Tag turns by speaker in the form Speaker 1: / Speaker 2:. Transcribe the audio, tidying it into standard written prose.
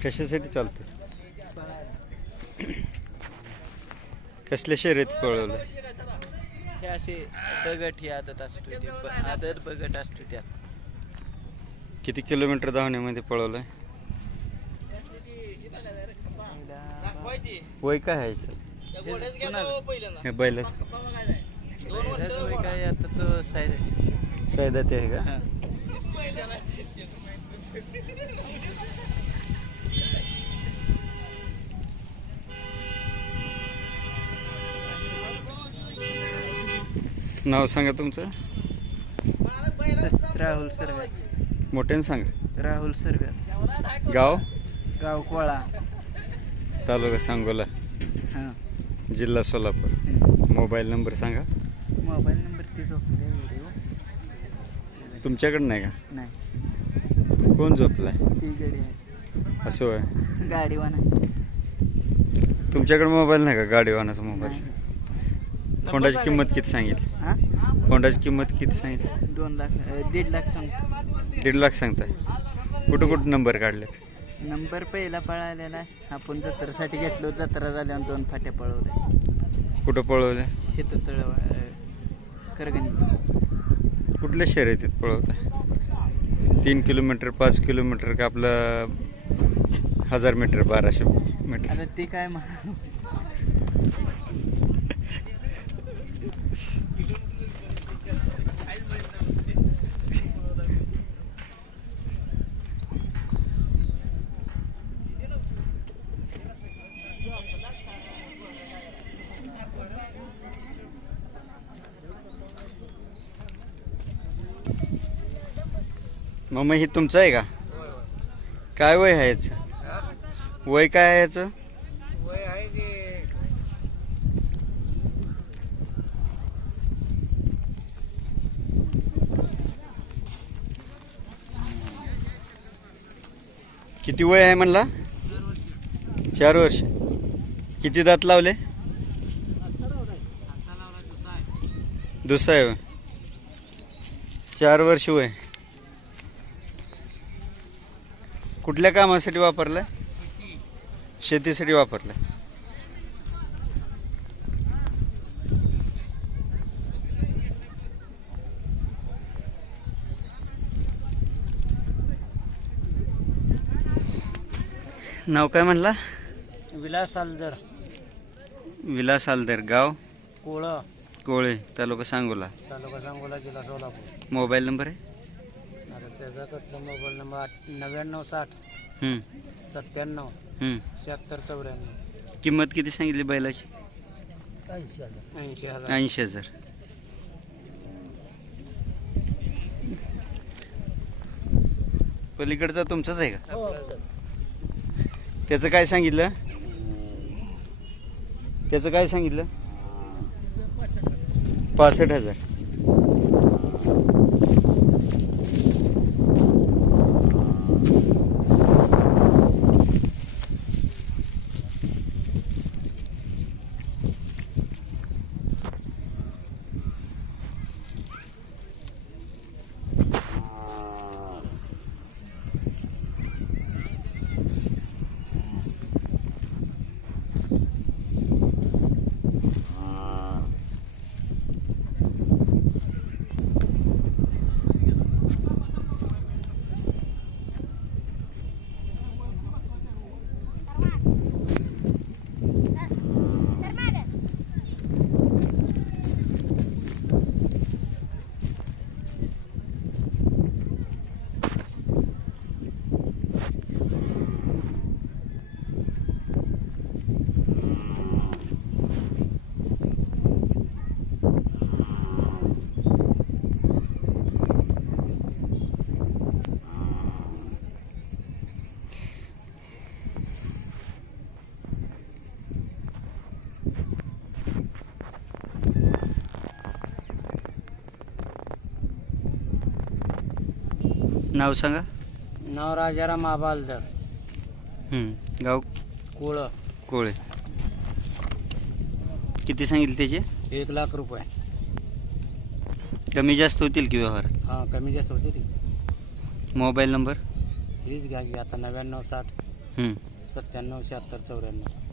Speaker 1: कशासाठी चालते? कसल्या शर्यत पळवलं?
Speaker 2: हे असे बगट ही आदत असतो, आदत बगट असतो त्या.
Speaker 1: किती किलोमीटर धावण्यामध्ये पळवलंय? वय काय आहे याचं? हे बैलाच
Speaker 2: काय आता
Speaker 1: सैदात आहे का? नाव सांगा तुमचं.
Speaker 2: राहुल सरगर.
Speaker 1: मोठ्याने सांगा.
Speaker 2: राहुल सरगर.
Speaker 1: गाव?
Speaker 2: गाव कोळा,
Speaker 1: तालुका सांगोला,
Speaker 2: हां.
Speaker 1: जिल्हा सोलापूर. मोबाईल नंबर सांगा.
Speaker 2: मोबाईल नंबर ती झोपले व्हिडिओ
Speaker 1: तुमच्याकडे नाही का?
Speaker 2: नाही,
Speaker 1: कोण झोपलाय?
Speaker 2: ती गाडी आहे.
Speaker 1: असं आहे.
Speaker 2: गाडीवाना.
Speaker 1: तुमच्याकडे मोबाईल नाही का? गाडीवानाचा मोबाईल.
Speaker 2: नाही.
Speaker 1: खोंडाची किंमत किती सांगितली?
Speaker 2: हां,
Speaker 1: खोंडाची किंमत किती सांगितली?
Speaker 2: 2 लाख 1.5 लाख सांग.
Speaker 1: 1.5 लाख सांगताय. कुठं कुठं नंबर काढलेत?
Speaker 2: नंबर पहिला पळालेला आपण जत्रेसाठी घेतलो, जत्रा झाल्यावर 2 फाट्या पळवल्या.
Speaker 1: कुठं पळवल्या?
Speaker 2: हे तर करगणी.
Speaker 1: कुठल्या शर्यतीत पळवताय? 3 किलोमीटर, 5 किलोमीटर का आपलं 1000 मीटर, 1200 मीटर?
Speaker 2: आता ते काय
Speaker 1: मग हे तुमचं आहे का? काय वय आहे याचं? वय काय आहे याचं?
Speaker 2: वय आहे ते
Speaker 1: किती वय आहे म्हणला? 4 वर्ष. किती दात लावले? दुसरा आहे. 4 वर्ष वय. कुठल्या कामासाठी वापरलाय? शेतीसाठी वापरलाय. नाव काय म्हणला?
Speaker 2: विलास सालदर.
Speaker 1: विलास हालदर. गाव?
Speaker 2: कोळ,
Speaker 1: कोळे, तालुका सांगोला,
Speaker 2: तालुका सांगोला, जिल्हा सोलापूर.
Speaker 1: मोबाईल नंबर आहे?
Speaker 2: आता त्याचा कसला मोबाईल नंबर 9960 97 76 94.
Speaker 1: किंमत किती सांगितली बैलाची?
Speaker 2: 80,000.
Speaker 1: 80,000. पलीकडचा तुमचाच आहे का? त्याचं काय सांगितलं? त्याचं काय सांगितलं? 65,000. नाव सांगा.
Speaker 2: नाव राजाराम आबालदर.
Speaker 1: गाव?
Speaker 2: कोळ.
Speaker 1: कोळे. किती सांगितले त्याचे?
Speaker 2: 1 लाख रुपये.
Speaker 1: कमी जास्त होतील की व्यवहारात?
Speaker 2: हां, कमी जास्त होते ती.
Speaker 1: Mobile number?
Speaker 2: हीच घ्या की आता 9960
Speaker 1: हम्म.
Speaker 2: 97 76 94.